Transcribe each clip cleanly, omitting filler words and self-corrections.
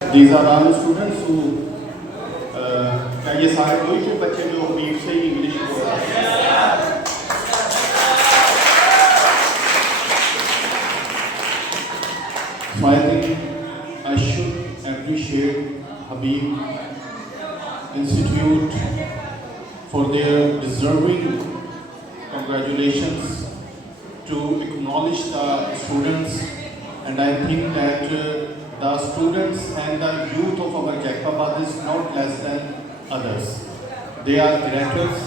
These are all students who کیا یہ سارے کوئی کے بچے جو حبیب سے ہی انگلش بول رہے ہیں؟ So I think I should appreciate Habib Institute for their deserving congratulations to acknowledge the students, and I think that the students and the youth of our Jacobabad is not less than others. They are creators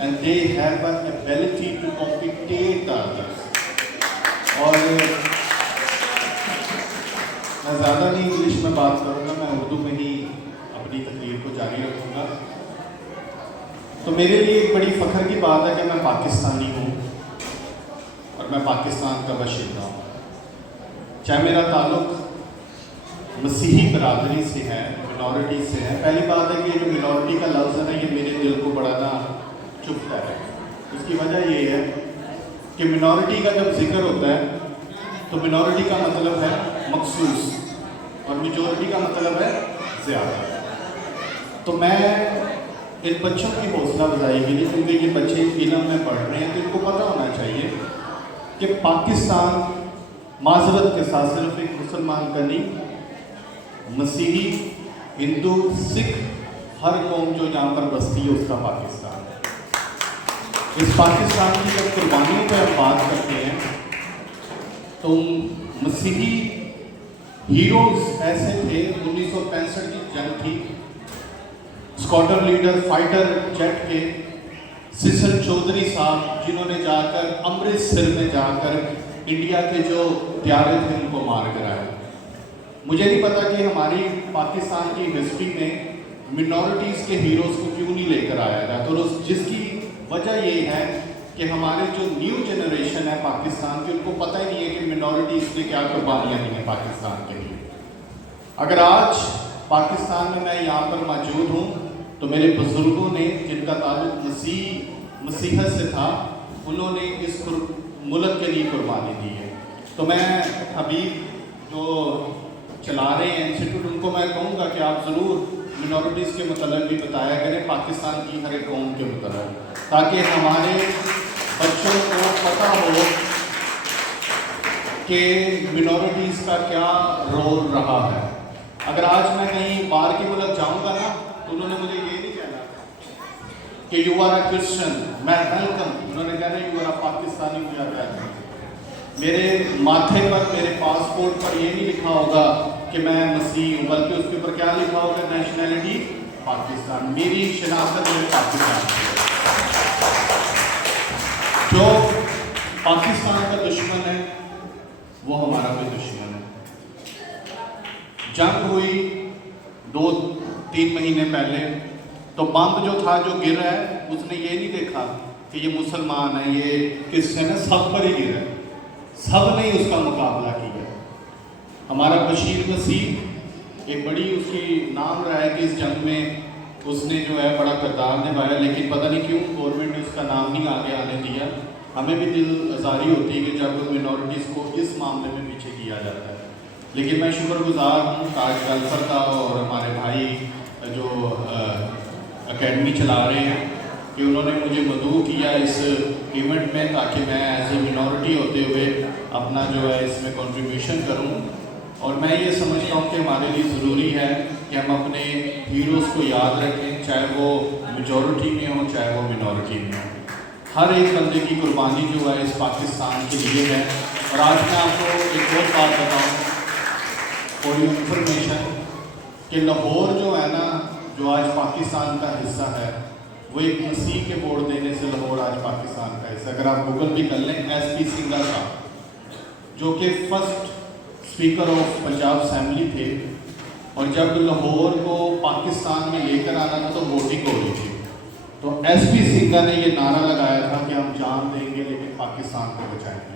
and they have an ability to compete the others. اور میں زیادہ نہیں English میں بات کروں گا، میں اردو میں ہی اپنی تقریر کو جاری رکھوں گا. تو میرے لیے ایک بڑی فخر کی بات ہے کہ میں پاکستانی ہوں اور میں پاکستان کا باشندہ ہوں. چاہے میرا تعلق مسیحی برادری سے ہے، منورٹی سے ہے. پہلی بات ہے کہ یہ جو منورٹی کا لفظ ہے نا، یہ میرے دل کو بڑا نا چبھتا ہے. اس کی وجہ یہ ہے کہ منورٹی کا جب ذکر ہوتا ہے تو منورٹی کا مطلب ہے مخصوص اور میجورٹی کا مطلب ہے زیادہ. تو میں ان بچوں کی حوصلہ افزائی کے لیے، کیونکہ یہ بچے علم میں پڑھ رہے ہیں تو ان کو پتہ ہونا چاہیے کہ پاکستان معذرت کے ساتھ صرف ایک مسلمان کا نہیں، مسیحی، ہندو، سکھ، ہر قوم جو جہاں پر بستی ہے اس کا پاکستان ہے. اس پاکستان کی جب قربانیوں پہ ہم بات کرتے ہیں تو مسیحی ہیروز ایسے تھے. 1965 کی جنگ تھی، اسکواڈرن لیڈر فائٹر جیٹ کے سسل چودھری صاحب، جنہوں نے جا کر امرتسر میں جا کر انڈیا کے جو پیارے تھے ان کو مار کر آئے. مجھے نہیں پتا کہ ہماری پاکستان کی ہسٹری میں منورٹیز کے ہیروز کو کیوں نہیں لے کر آیا جاتا، تو جس کی وجہ یہ ہے کہ ہمارے جو نیو جنریشن ہے پاکستان کی، ان کو پتہ ہی نہیں ہے کہ منورٹیز نے کیا قربانیاں دی ہیں پاکستان کے لیے. اگر آج پاکستان میں یہاں پر موجود ہوں تو میرے بزرگوں نے، جن کا تعلق مسیحت سے تھا، انہوں نے اس ملک کے لیے قربانی دی ہے. تو میں حبیب جو چلا رہے ہیں انسٹیٹیوٹ، ان کو میں کہوں گا کہ آپ ضرور منورٹیز کے متعلق بھی بتایا کریں، پاکستان کی ہر ایک قوم کے متعلق، تاکہ ہمارے بچوں کو پتہ ہو کہ منورٹیز کا کیا رول رہا ہے. اگر آج میں کہیں باہر کے ملک جاؤں گا نا تو انہوں نے مجھے یہ نہیں کہنا کہ یو آر اے کرسچن، میں ویلکم. انہوں نے کہنا یو آر اے پاکستانی، مجھے ویلکم. میرے ماتھے پر، میرے پاسپورٹ پر یہ نہیں لکھا ہوگا کہ میں مسیح ہوں، بلکہ اس کے اوپر کیا لکھا ہوگا؟ نیشنلٹی پاکستان. میری شناخت میرے پاکستان کی. جو پاکستان کا دشمن ہے وہ ہمارا بھی دشمن ہے. جنگ ہوئی 2-3 مہینے پہلے، تو بم جو تھا جو گر رہا ہے، اس نے یہ نہیں دیکھا کہ یہ مسلمان ہے، یہ کرسچن ہے، سب پر ہی گر ہے. سب نے اس کا مقابلہ کیا. ہمارا بشیر مسیح ایک بڑی اس کی نام رہا ہے کہ اس جنگ میں اس نے جو ہے بڑا کردار نبھایا، لیکن پتہ نہیں کیوں گورنمنٹ نے اس کا نام نہیں آگے آنے دیا. ہمیں بھی دل آزاری ہوتی ہے کہ جب منورٹیز کو اس معاملے میں پیچھے کیا جاتا ہے. لیکن میں شکر گزار ہوں تاج کلسر کا اور ہمارے بھائی جو اکیڈمی چلا رہے ہیں کہ انہوں نے مجھے مدعو کیا اس ایونٹ میں، تاکہ میں ایز اے منورٹی ہوتے ہوئے اپنا جو ہے اس میں کنٹریبیوشن کروں. اور میں یہ سمجھتا ہوں کہ ہمارے لیے ضروری ہے کہ ہم اپنے ہیروز کو یاد رکھیں، چاہے وہ میجورٹی میں ہوں چاہے وہ منورٹی میں ہوں. ہر ایک بندے کی قربانی جو ہے اس پاکستان کے لیے ہے. اور آج میں آپ کو ایک اور بات بتاؤں فور یور انفارمیشن کہ لاہور جو ہے نا، جو آج پاکستان کا حصہ ہے، وہ ایک مسیح کے ووٹ دینے سے لاہور آج پاکستان کا حصہ. اگر آپ گوگل بھی کر لیں، ایس پی سنگھا صاحب جو کہ first speaker of Punjab assembly تھے، اور جب لاہور کو پاکستان میں لے کر آنا تھا تو ووٹنگ ہو رہی تھی، تو ایس پی سنگھا نے یہ نعرہ لگایا تھا کہ ہم جان دیں گے لیکن پاکستان کو بچائیں گے.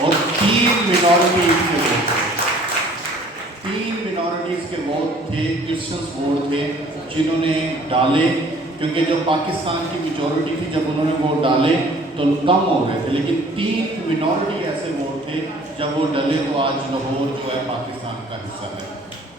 اور 3 منورٹیز کے ووٹ تھے، کرسچنس ووٹ تھے جنہوں نے ڈالے، کیونکہ جو پاکستان کی میجورٹی تھی جب انہوں نے ووٹ ڈالے تو کم ہو رہے تھے، لیکن 3 منورٹی ایسے ووٹ تھے جب وہ ڈلے تو آج لاہور جو ہے پاکستان کا حصہ ہے.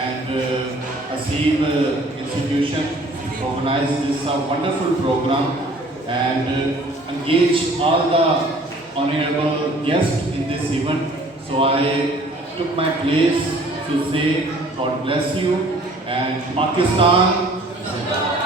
and Haseeb institution organized this wonderful program and engage all the honorable guests in this event. So I took my place to say God bless you and Pakistan.